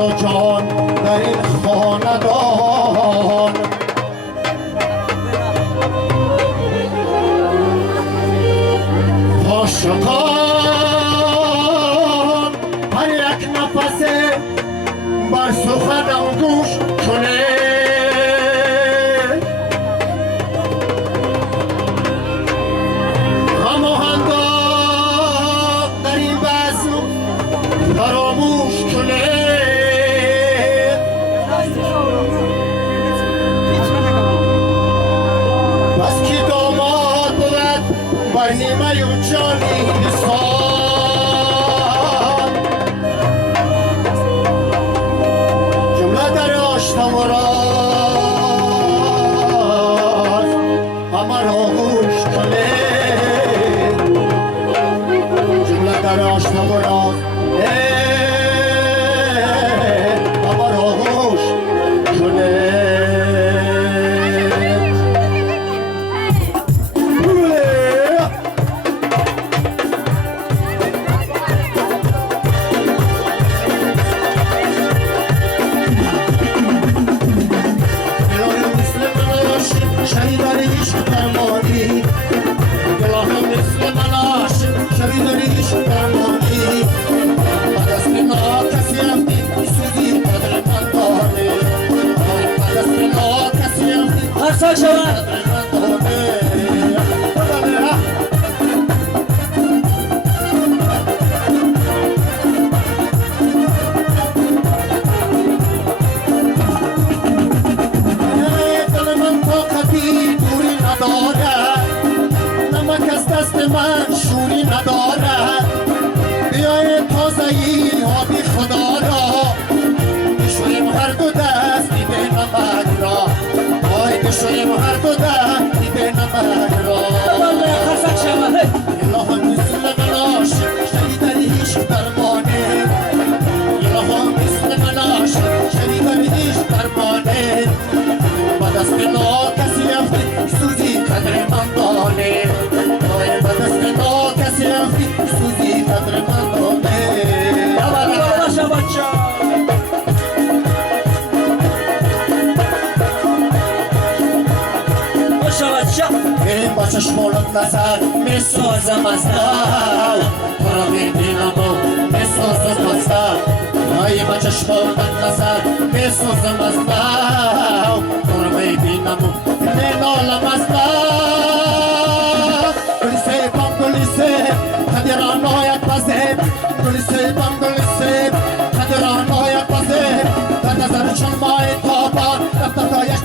دل و جان در این خاندان. عاشقان هر یک نفسه بر سخنم گوش کنه، غم و هنگام در این بزم فراموش کنه. بس که داماد بود بر نیمه و جانی بسان، جمله در آشنا و راز همه را گوش کنه، جمله در آشنا و راز همه را گوش کنه. خرسان شود دل من طاقتی دوری ندارد، نمک از دست من شوری ندارد. بیای تازهی آبی خدا را بشویم هر دو دست دیده نمک را، آی بشویم هر دو دست دیده نمک را. خرسان شود الهان مثل من عاشق شدیدن هیچ درمانه، الهان مثل من عاشق شدیدن هیچ درمانه. با دست ناکسی رفتی سوزی قدر من دانه، با دست ناکسی رفتی سوزی قدر من دانه. شود شود این با چشمولت نظر می سازم از نو، تو را می بینم و می سازم از نو. این با چشمولت نظر می سازم از نو، تو را می بینم و می نالم از نو. گلیسه بام گلیسه قدران آید بزه، گلیسه بام گلیسه قدران آید بزه. در نظر چون مای تابان رفت تا یک